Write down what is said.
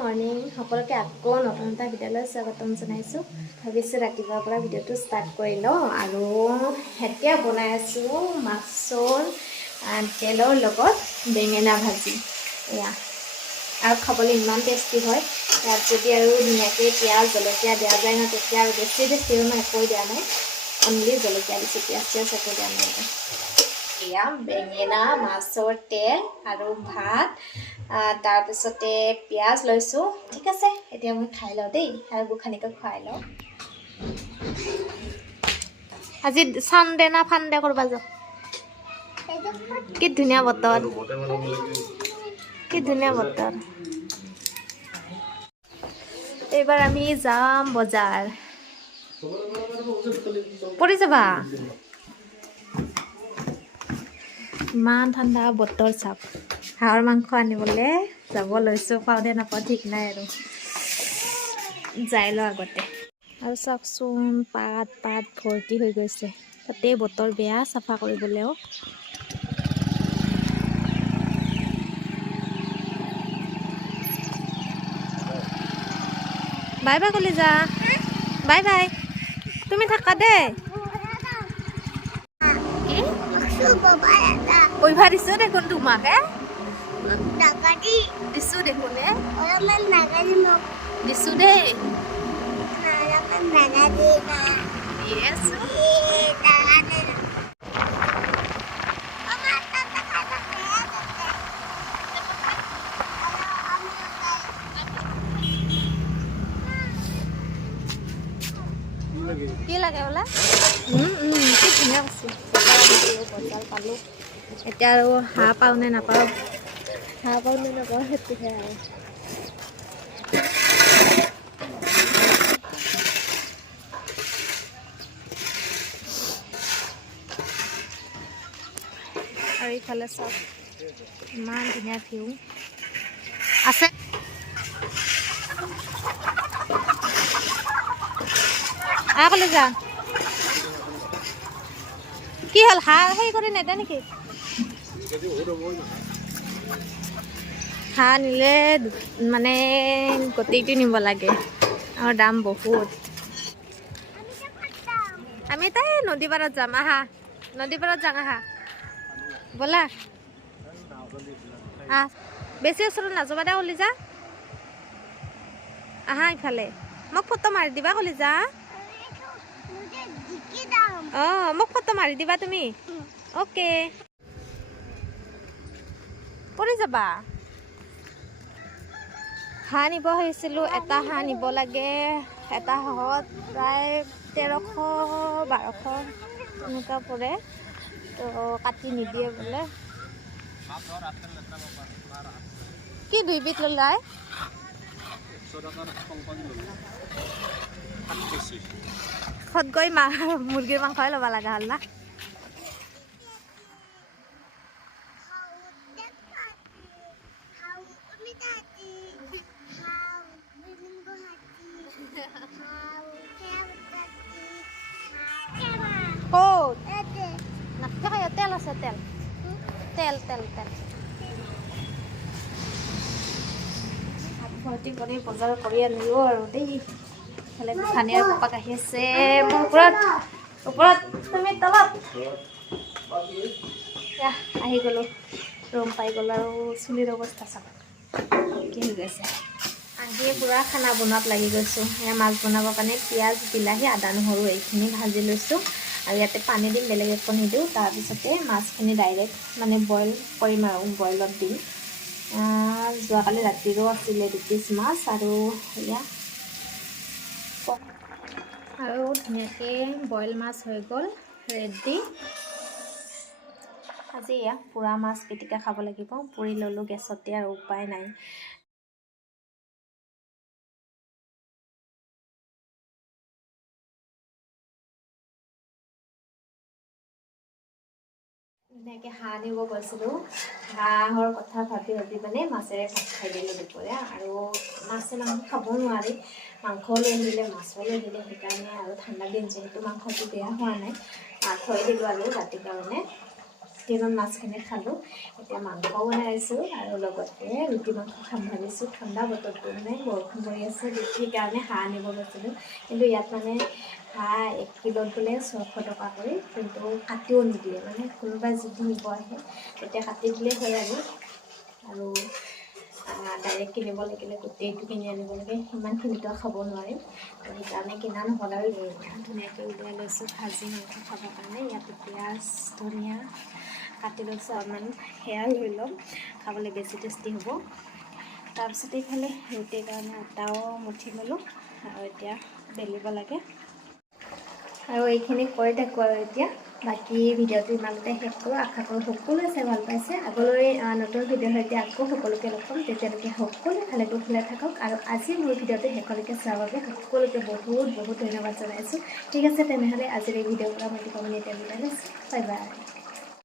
Morning সকলোকে আকৌ নতুন এটা ভিডিঅ'লৈ স্বাগতম জনাইছোঁ। ভাবিছোঁ ৰাতিপুৱাৰ পৰা ভিডিঅ'টো ষ্টাৰ্ট কৰি লওঁ আৰু এতিয়া বনাই আছোঁ মাছৰ তেলৰ লগত বেঙেনা ভাজি। এয়া আৰু খাবলৈ ইমান টেষ্টি হয়। ইয়াত যদি আৰু ধুনীয়াকৈ পিঁয়াজ জলকীয়া দিয়া যায় ন, তেতিয়া আৰু বেছি মই একো দিয়া নাই, অনলি জলকীয়া দিছোঁ, পিঁয়াজ চিয়াজ একো দিয়া নাই। এয়া বেঙেনা মাছৰ তেল আৰু ভাত, তাৰপিছতে পিঁয়াজ লৈছোঁ। ঠিক আছে, এতিয়া মই খাই লওঁ দেই আৰু গোখানিকে খুৱাই লওঁ। আজি চানডে না ফানডে কৰবা যাওঁ? কি ধুনীয়া বতৰ, কি ধুনীয়া বতৰ। এইবাৰ আমি যাম বজাৰ। পৰি যাবা, ইমান ঠাণ্ডা বতৰ। চাপ হাঁহৰ মাংস আনিবলৈ যাব লৈছোঁ, পাওঁ দে নাপাওঁ ঠিক নাই আৰু যাই লওঁ আগতে। আৰু চাওকচোন পাত ভৰ্তি হৈ গৈছে, তাতে বতৰ বেয়া চাফা কৰিবলৈও। বাই বাই কলিজা, বাই বাই, তুমি থাকা দেই। কইভা দিছোঁ দেখোন তোমাকে, দিছোঁ দেখোন দিছোঁ দেই। কি লাগে বোলে? কি ধুনীয়া আছে। বজাৰ পালোঁ, এতিয়া আৰু হাঁহ পাওঁ নে নাপাওঁ, সেইটোহে আৰু। আৰু ইফালে চাওক ইমান ধুনীয়া ভিউ আছে। কলে যা, কি হ'ল হাঁহ সেই কৰি নেদে নেকি? হাঁহ নিলে মানে গোটেইটো নিব লাগে আৰু দাম বহুত। আমি তাই নদী পাৰত যাম, আহা নদী পাৰত যাম, আহা ব'লা। বেছি ওচৰত নাযাবা দে কলিজা, আহা ইফালে। মোক ফটো মাৰি দিবা কলিজা। মোক ফটো মাৰি দিবা তুমি। অ'কে, পৰি যাবা। হাঁহ নিব আহিছিলোঁ, এটা হাঁহ নিব লাগে। এটা হাঁহত প্ৰায় 1300-1200 এনেকুৱা পৰে, তো কাটি নিদিয়ে বোলে। কি 2 বিধ ল'লাই? খত গৈ মুৰ্গীৰ মাংসই ল'ব লগা হ'ল না। তেল আছে, তেল তেল তেল তেল হাত ভৰ্তি কৰি বজাৰ কৰি আনিলোঁ আৰু দেই। ইফালে গোসাঁনী আৰু পাপাক আহি আছে, মোৰ ওপৰত তুমি তলত। আহি গ'লোঁ, ৰুম পাই গ'লোঁ আৰু চুলিৰ অৱস্থা চাব কি হৈ গৈছে। আহিয়ে পূৰা খানা বনোৱাত লাগি গৈছোঁ। এয়া মাছ বনাবৰ কাৰণে পিঁয়াজ বিলাহী আদা নহৰু এইখিনি ভাজি লৈছোঁ আৰু ইয়াতে পানী দিম, বেলেগ একো নিদিওঁ। তাৰপিছতে মাছখিনি ডাইৰেক্ট মানে বইল কৰিম আৰু বইলত দিম। যোৱাকালি ৰাতিৰো আছিলে 2 পিচ মাছ আৰু এয়া আৰু ধুনীয়াকৈ বইল মাছ হৈ গ'ল ৰেডি। আজি এয়া পুৰা মাছ পিটিকা খাব লাগিব, পুৰি ল'লোঁ গেছতে আৰু উপায় নাই। ধুনীয়াকৈ হাঁহ নিব গৈছিলোঁ, হাঁহৰ কথা ভাবি মানে মাছেৰে ভাত খাই দিলোঁ দুপৰীয়া। আৰু মাছে মাংস খাব নোৱাৰি, মাংস লৈ আহিলে মাছো লৈ আহিলে, সেইকাৰণে আৰু ঠাণ্ডা দিন যিহেতু মাংসটো বেয়া হোৱা নাই, থৈ দিলোঁ আৰু ৰাতিৰ কাৰণে। দিনত মাছখিনি খালোঁ এতিয়া মাংস বনাইছোঁ আৰু লগতে ৰুটি মাংস খাম ভাবিছোঁ ঠাণ্ডা বতৰটো মানে বৰষুণ পৰি আছে সেইকাৰণে হাঁহ আনিব গৈছিলোঁ কিন্তু ইয়াত মানে হাঁহ 1 কিলোত বোলে 600 টকা কৰি কিন্তু কাটিও নিদিয়ে মানে কোনোবাই যদি নিব আহে তেতিয়া কাটি দিলেই হয় আৰু ডাইৰেক্ট কিনিব লাগিলে গোটেইটো কিনি আনিব লাগে সিমানখিনিতো খাব নোৱাৰিম সেইকাৰণে কিনা নহ'ল আৰু ধুনীয়াকৈ উলিয়াই লৈছোঁ ভাজি মাংস খাবৰ কাৰণে ইয়াতে পিঁয়াজ ধনিয়া কাটি লৈছোঁ অলপমান সেয়া লৈ ল'ম খাবলৈ বেছি টেষ্টি হ'ব তাৰপিছত এইফালে ৰুটিৰ কাৰণে আটাও মুঠি ল'লোঁ আৰু এতিয়া বেলিব লাগে আৰু এইখিনি কৰি থাকোঁ আৰু এতিয়া বাকী ভিডিঅ'টো ইমানতে শেষ কৰোঁ আশা কৰোঁ সকলোৱে চাই ভাল পাইছে আগলৈ নতুন ভিডিঅ'ৰ সৈতে আকৌ সকলোকে লগ পাম তেতিয়ালৈকে সকলোৱে ভালে কুশলে থাকক আৰু আজি মোৰ ভিডিঅ'টো শেষলৈকে চোৱাৰ বাবে সকলোকে বহুত বহুত ধন্যবাদ জনাইছোঁ ঠিক আছে তেনেহ'লে আজিৰ এই ভিডিঅ'ৰ পৰা মই দীপাৱলী এতিয়া বিদায় লৈছোঁ বাই বাই